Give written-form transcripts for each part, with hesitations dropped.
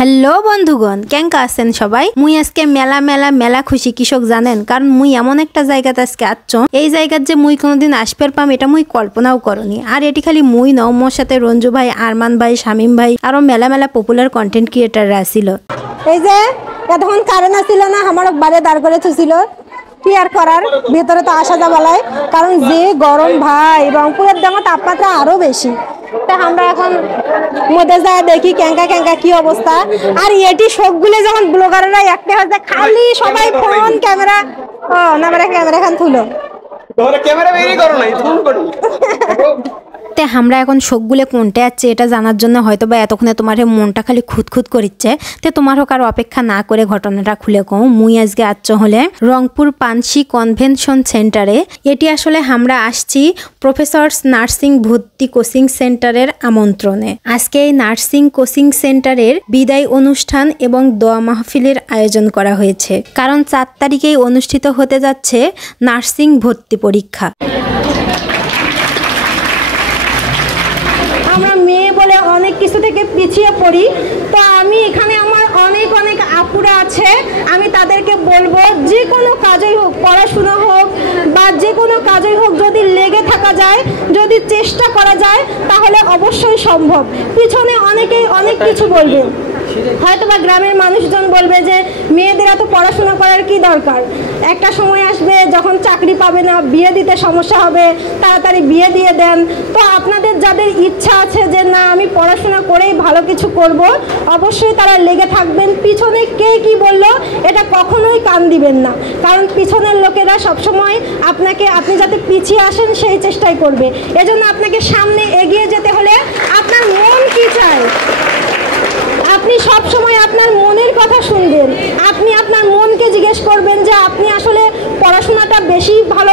Hello বন্ধুগণ, কেঙ্কা আছেন সবাই? মুই আজকে মেলা মেলা মেলা খুশি কৃষক জানেন, কারণ মুই এমন একটা জায়গাতে আজকে আচ্ছ, এই জায়গার যে মুই কোনোদিন আসপের পাম এটা মুই কল্পনাও করনি। আর এটি খালি মুই নও, মোর সাথে রঞ্জু ভাই, আরমান ভাই, শামিম ভাই আরো মেলা মেলা পপুলার কন্টেন্ট ক্রিয়েটাররা আসিল। এই যে এতক্ষণ কারেন্ট আসছিল না, আমার বাইরে দাঁড় করে থুছিল, কি আর করার, ভেতরে তো আসা যাবালাই, কারণ যে গরম ভাই, রংপুরের দামে তাপমাত্রা আরো বেশি। তা আমরা এখন মধ্যে যায় দেখি ক্যাঙ্কা ক্যাঙ্কা কি অবস্থা। আর এটি সবগুলো যখন ব্লগাররা একটা হচ্ছে খালি সবাই ফোন ক্যামেরা, ও না ক্যামেরা এখন তুলো ক্যামেরা বেরিয়ে করো নাই ফোন করো। তে আমরা এখন শোকগুলো কোনটা আছে এটা জানার জন্য হয়তো বা এতক্ষণে তোমার মনটা খালি খুঁতখুত করিচ্ছে। তে তোমার হোক আর অপেক্ষা না করে ঘটনাটা খুলে কও। মুই আজকে আচ্ছ হলে রংপুর পানসি কনভেনশন সেন্টারে। এটি আসলে আমরা আসছি প্রফেসরস নার্সিং ভর্তি কোচিং সেন্টারের আমন্ত্রণে। আজকে এই নার্সিং কোচিং সেন্টারের বিদায় অনুষ্ঠান এবং দোয়া মাহফিলের আয়োজন করা হয়েছে, কারণ 4 তারিখেই অনুষ্ঠিত হতে যাচ্ছে নার্সিং ভর্তি পরীক্ষা। আমরা মেয়ে বলে অনেক কিছু থেকে পিছিয়ে পড়ি, তো আমি এখানে আমার অনেক অনেক আপুরা আছে, আমি তাদেরকে বলবো যে কোনো কাজই হোক, পড়াশোনা হোক বা যে কোনো কাজই হোক, যদি লেগে থাকা যায়, যদি চেষ্টা করা যায়, তাহলে অবশ্যই সম্ভব। পিছনে অনেকেই অনেক কিছু বলবে, হয়তো বা গ্রামের মানুষজন বলবে যে মেয়েদের এত পড়াশোনা করার কি দরকার, একটা সময় আসবে যখন চাকরি পাবে না, বিয়ে দিতে সমস্যা হবে, তাড়াতাড়ি বিয়ে দিয়ে দেন। তো আপনাদের যাদের ইচ্ছা আছে যে না আমি পড়াশোনা করেই ভালো কিছু করব, অবশ্যই তারা লেগে থাকবেন। পিছনে কে কি বললো এটা কখনোই কান দিবেন না, কারণ পিছনের লোকেরা সবসময় আপনি যাতে পিছিয়ে আসেন সেই চেষ্টাই করবে। এজন্য আপনাকে সামনে এগিয়ে যেতে হলে আপনার মন কি চায়, আপনি সব সময় আপনার মনের কথা শুনবেন। আপনি আপনার মনকে জিজ্ঞেস করবেন যে আপনি আসলে পড়াশোনাটা বেশি ভালো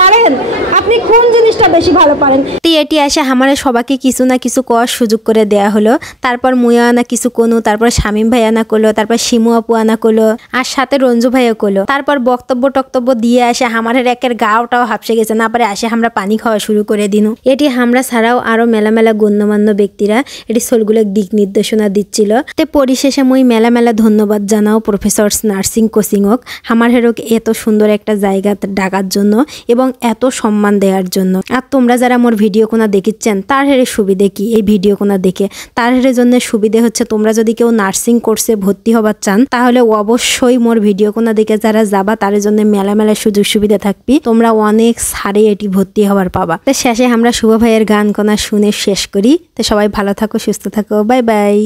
পারেন, আপনি কোন জিনিসটা বেশি ভালো পারেন। এটি আসে আমার সবাইকে কিছু না কিছু করার সুযোগ করে দেয়া হলো। তারপর মুয়া আনা কিছু কোনো, তারপর শামিম ভাই আনা করলো, তারপর শিমু আপু আনা করলো, আর সাথে রঞ্জু ভাইও করলো। তারপর বক্তব্য দিয়ে আসে আমার একের গাওটাও হাফসে গেছে, না পারে আসে আমরা পানি খাওয়া শুরু করে দিনু। এটি আমরা ছাড়াও আরো মেলা মেলা গণ্যমান্য ব্যক্তিরা এটি সোলগুলো দিক নির্দেশনা দিচ্ছিল। তে পরিশেষে মুই মেলা মেলা ধন্যবাদ জানাও প্রফেসরস নার্সিং কোচিং হোক আমার হেরোক এত সুন্দর একটা জায়গা ডাকার জন্য এবং এত সম্মান দেওয়ার জন্য। আর তোমরা যারা মোর ভিডিও কোনা দেখিচ্ছেন তার হেরে সুবিধে কি, এই ভিডিও কোনা দেখে তার হেরে জন্য সুবিধে হচ্ছে তোমরা যদি কেউ নার্সিং কোর্সে ভর্তি হবার চান তাহলে অবশ্যই মোর ভিডিও কোনা দেখে যারা যাবা তার জন্য মেলা মেলা সুযোগ সুবিধা থাকবি, তোমরা অনেক সারে এটি ভর্তি হবার পাবা। তো শেষে আমরা শুভ ভাইয়ের গান কোনা শুনে শেষ করি। তো সবাই ভালো থাকো, সুস্থ থাকো, বাই বাই।